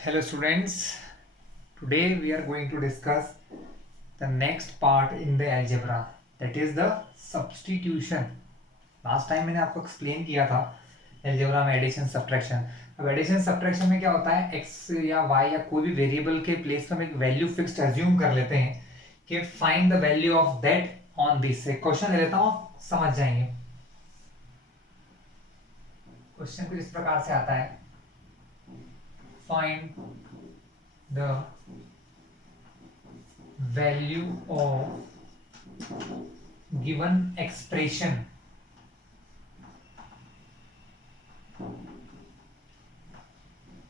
Hello students, today we are going to discuss the next part in the algebra, that is the substitution. Last time मैंने आपको explain किया था algebra में addition subtraction. अब addition subtraction में क्या होता है, x या y या कोई भी वेरिएबल के प्लेस पर हम एक वैल्यू फिक्स्ड एज्यूम कर लेते हैं कि find the value of that on this. एक क्वेश्चन ले लेता हूँ, समझ जाएंगे। क्वेश्चन कुछ इस प्रकार से आता है, find the value of given expression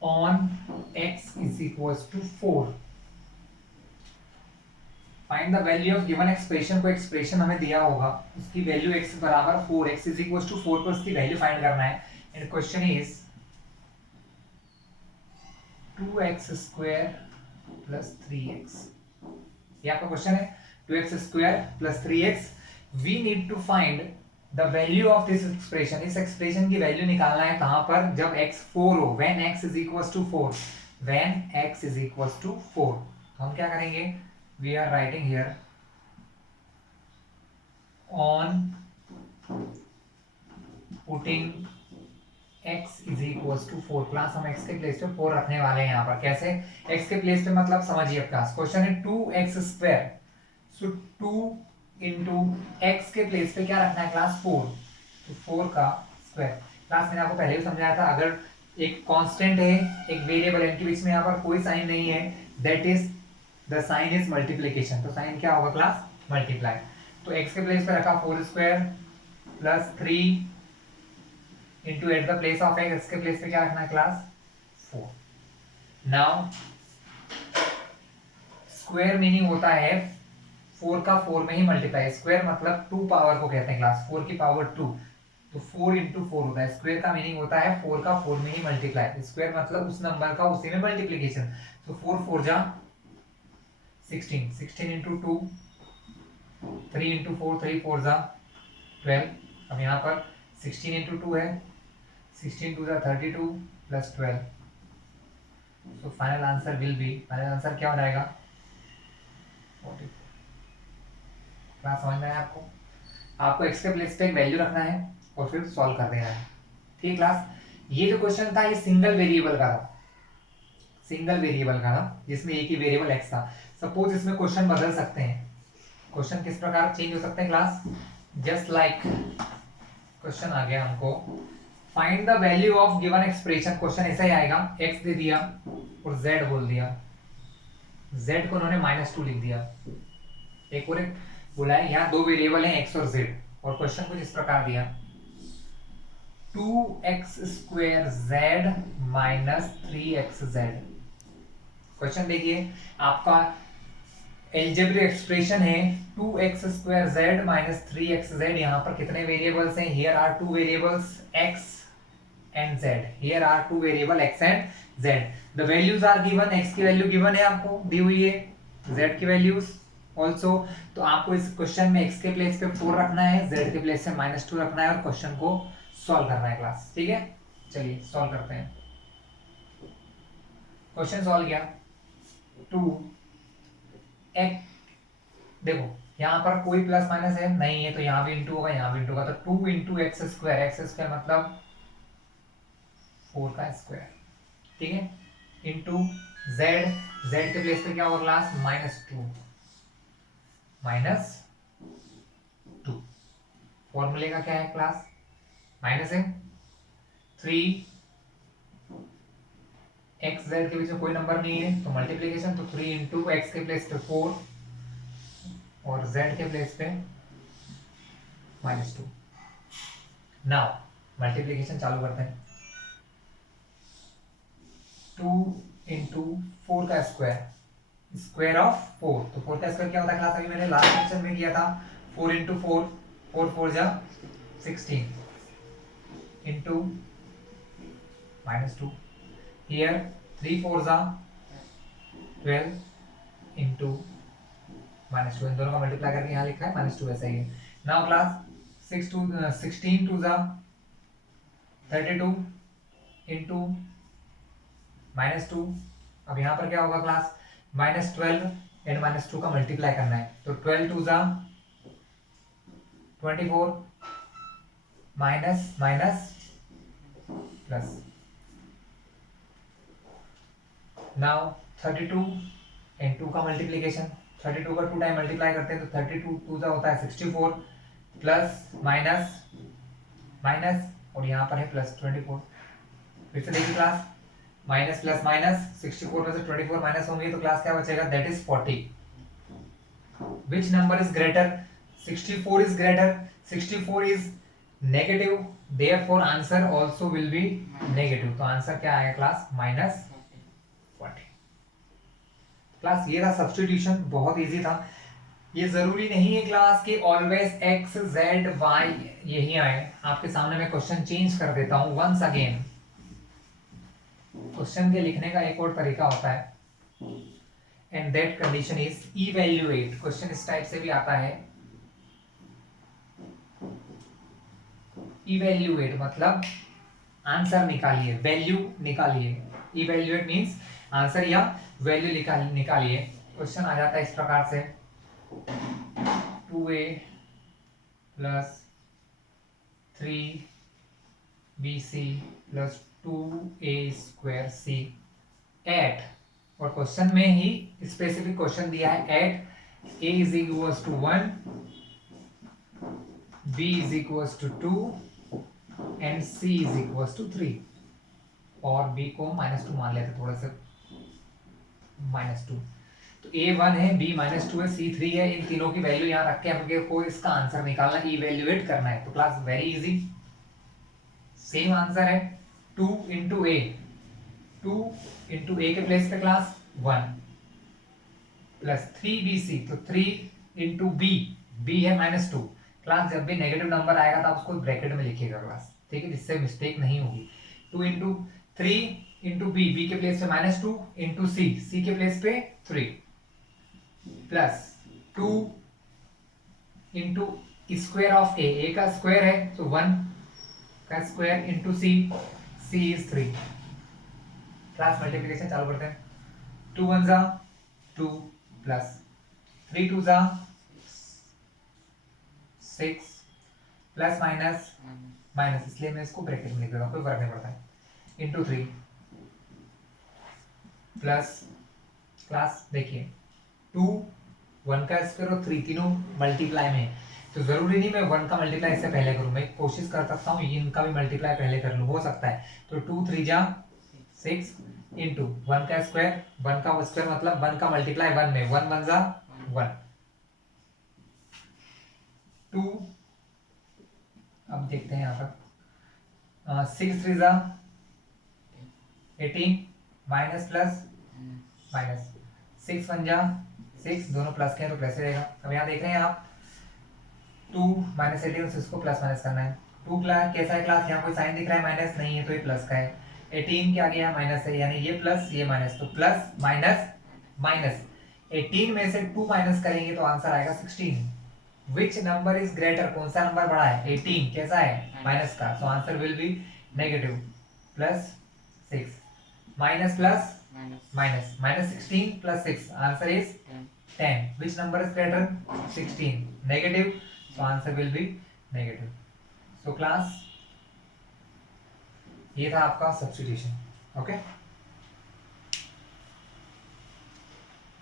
on x is equals to 4। Find the value of given expression, को एक्सप्रेशन हमें दिया होगा, उसकी वैल्यू x बराबर 4, x इज इक्वल्स टू 4 पर उसकी वैल्यू फाइंड करना है। And question is 2x square plus 3x, ये आपका क्वेश्चन है। 2x square plus 3x, we need to find the value of this expression. इस एक्सप्रेशन की वैल्यू निकालना है कहां पर, जब x 4 हो, when x is equals to 4, when x is equals to 4। तो हम क्या करेंगे, we are writing here on putting x is equals to 4। Class हम x के प्लेस पे 4 रखने वाले हैं यहाँ पर। कैसे x के प्लेस पे, मतलब समझिए क्लास, क्वेश्चन है 2x स्क्वायर, सो 2 इंटू एक्स के प्लेस पे क्या रखना है क्लास, 4, तो 4 का स्क्वायर। क्लास मैंने आपको पहले भी समझाया था, अगर एक कांस्टेंट है, एक वेरिएबल है, इनके बीच में यहाँ पर कोई साइन नहीं है, that is the sign is multiplication. तो साइन क्या होगा क्लास, मल्टीप्लाई। तो x के प्लेस पे रखा 4 square plus 3 into at the place of x के प्लेस पे क्या रखना है क्लास, 4। नाउ स्क्वायर मीनिंग होता है 4 का 4 में ही मल्टीप्लाई, स्क्वायर मतलब 2 पावर को कहते हैं क्लास, 4 की पावर 2, तो 4 इंटू 4 होता है। स्क्वायर का मीनिंग होता है 4 का 4 में ही मल्टीप्लाई, स्क्वायर मतलब उस नंबर का उसी में मल्टीप्लीकेशन। तो 4 4 जा 16, 16 इंटू 2, 3 इंटू 4, 3 4 जा 12। अब यहाँ पर 16 इंटू 2 है, 16 2 जा 32 plus 12। So final answer will be, final answer क्या हो जाएगा, 44। क्लास समझ में आया आपको? आपको एक्स के प्लेस पे एक वैल्यू रखना है और फिर सॉल्व कर देना है। ठीक क्लास, ये जो क्वेश्चन था ये सिंगल वेरिएबल का था, सिंगल वेरिएबल का था जिसमें एक ही वेरिएबल एक्स था। सपोज इसमें क्वेश्चन बदल सकते हैं, क्वेश्चन किस प्रकार चेंज हो सकते हैं क्लास, जस्ट लाइक क्वेश्चन आ गया हमको, find the value of given expression. Question ऐसा ही आएगा, x दे दिया और z बोल दिया, z को उन्होंने -2 लिख दिया। एक और एक बोला है, यहाँ दो वेरिएबल हैं x और z, और क्वेश्चन कुछ इस प्रकार दिया, 2x square z minus 3xz। Question देखिए, आपका एल्जेब्रिक एक्सप्रेशन है 2x square z minus 3xz। यहाँ पर कितने वेरिएबल्स हैं, here are 2 variables x and z, here are 2 variable x and z, the values are given, x की value given है आपको, दी हुई है, z की वैल्यूज ऑल्सो। तो आपको इस क्वेश्चन में x के प्लेस पे 4 रखना है, z के प्लेस पे -2 रखना है और क्वेश्चन को सॉल्व करना है क्लास। ठीक है, चलिए सॉल्व करते हैं। क्वेश्चन सॉल्व किया, 2 x, देखो यहाँ पर कोई प्लस माइनस है नहीं है, तो यहाँ भी इंटू होगा, यहाँ भी इंटू होगा, तो 2 इंटू एक्स स्क्वायर मतलब 4 का स्क्वायर, ठीक है, इंटू z, z के प्लेस पे क्या होगा क्लास, -2, फॉर्मूले का क्या है क्लास, माइनस है, 3 x z के बीच में कोई नंबर नहीं है तो मल्टीप्लीकेशन, तो 3 इंटू एक्स के प्लेस पे 4 और z के प्लेस पे -2। नाउ मल्टीप्लीकेशन चालू करते हैं, 2 इंटू 4 का स्क्वायर, स्क्वायर ऑफ 4, तो 4 का स्क्वायर क्या होता है क्लास, अभी मैंने लास्ट लेक्चर में किया था, 4 इंटू 4, 4 4 जा 16 इंटू -2, हियर 3 4 जा 12 इंटू -2, इन दोनों का मल्टीप्लाई करके यहाँ लिखा है -2, ऐसा ही है। नाउ क्लास 16 2 जा 32 इंटू -2 अब यहाँ पर क्या होगा क्लास, -12 एंड -2 का मल्टीप्लाई करना है, तो 12 2 जा 24 minus minus plus. Now 32 and 2 का मल्टीप्लीकेशन, 32 का 2 टाइम मल्टीप्लाई करते हैं तो 32 2 जा होता है 64 प्लस माइनस माइनस और यहाँ पर है प्लस 24। फिर से देखिए क्लास, माइनस प्लस माइनस, 64 में से 24 माइनस होंगे तो क्लास क्या बचेगा, that is 40। Which number is greater, 64 is greater, 64 is negative, therefore answer also will be negative. तो आंसर क्या आएगा क्लास, -40। क्लास ये था सब्स्टिट्यूशन, बहुत इजी था। ये जरूरी नहीं है क्लास कि ऑलवेज एक्स जेड वाई यही आए, आपके सामने मैं क्वेश्चन चेंज कर देता हूं वंस अगेन। क्वेश्चन के लिखने का एक और तरीका होता है, and that condition is evaluate. Question इस टाइप से भी आता है, इवैल्यूएट मतलब आंसर निकालिए, वैल्यू निकालिए। इवैल्यूएट मींस आंसर या वैल्यू निकालिए। क्वेश्चन आ जाता है इस प्रकार से, 2a plus 3bc plus 2a² c at, और क्वेश्चन में ही स्पेसिफिक क्वेश्चन दिया है, at a is equals to 1, b is equals to 2 and c is equals to 3, और b को -2 मान लेते थोड़ा सा, -2। तो a 1 है, b -2 है, c 3 है, इन तीनों की वैल्यू यहाँ रख के हमको इसका आंसर निकालना, इवैल्यूएट करना है। तो class very easy, same answer है, 2 इंटू ए, 2 इंटू ए के प्लेस पे क्लास 1 प्लस 3bc, तो 3 इंटू बी, बी है -2। क्लास जब भी नेगेटिव नंबर आएगा तो आप उसको ब्रैकेट में लिखिएगा क्लास, ठीक है, जिससे मिस्टेक नहीं होगी। 2 इंटू 3 इंटू बी, बी के प्लेस पे -2 इंटू सी, सी के प्लेस पे 3 plus 2 into square of A का स्क्वायर है तो 1 का square into C, C is 3। Class multiplication चालू करते हैं, 2 1 जा 2 प्लस 3 2 जा 6 प्लस माइनस माइनस, इसलिए मैं इसको ब्रैकेट में लिख देता हूँ, कोई फर्क नहीं पड़ता है, इंटू 3 प्लस, क्लास देखिए 2 1 का स्क्वायर और 3 तीनों मल्टीप्लाई में, तो जरूरी नहीं मैं 1 का मल्टीप्लाई इससे पहले करूं, मैं कोशिश कर सकता हूँ इनका भी मल्टीप्लाई पहले कर लूं, हो सकता है। तो 2 3 जा 6 इंटू 1 का स्क्वायर, 1 का स्क्वायर मतलब 1 का मल्टीप्लाई 1 में, 1 1 जा 1, 2, अब देखते हैं यहाँ पर 6 3 जा 18 माइनस प्लस माइनस, 6 1 जा 6, दोनों प्लस के हैं तो प्लस ही रहेगा। अब यहाँ देख रहे हैं आप 2 -18, इसको प्लस माइनस करना है। 2 क्लास कैसा है क्लास, यहाँ कोई साइन दिख रहा है माइनस नहीं है तो ये प्लस का है, 18 क्या गया माइनस है, यानी ये प्लस ये माइनस, तो प्लस माइनस माइनस, 18 में से 2 माइनस करेंगे तो आंसर आएगा 16। विच नंबर इज ग्रेटर, कौन सा नंबर बड़ा है, 18 कैसा है माइनस का, so answer will be negative, plus 6 minus plus minus, -16 plus 6, answer is 10। Which number is greater, 16 negative, so answer will be negative। so class ये था आपका substitution, okay।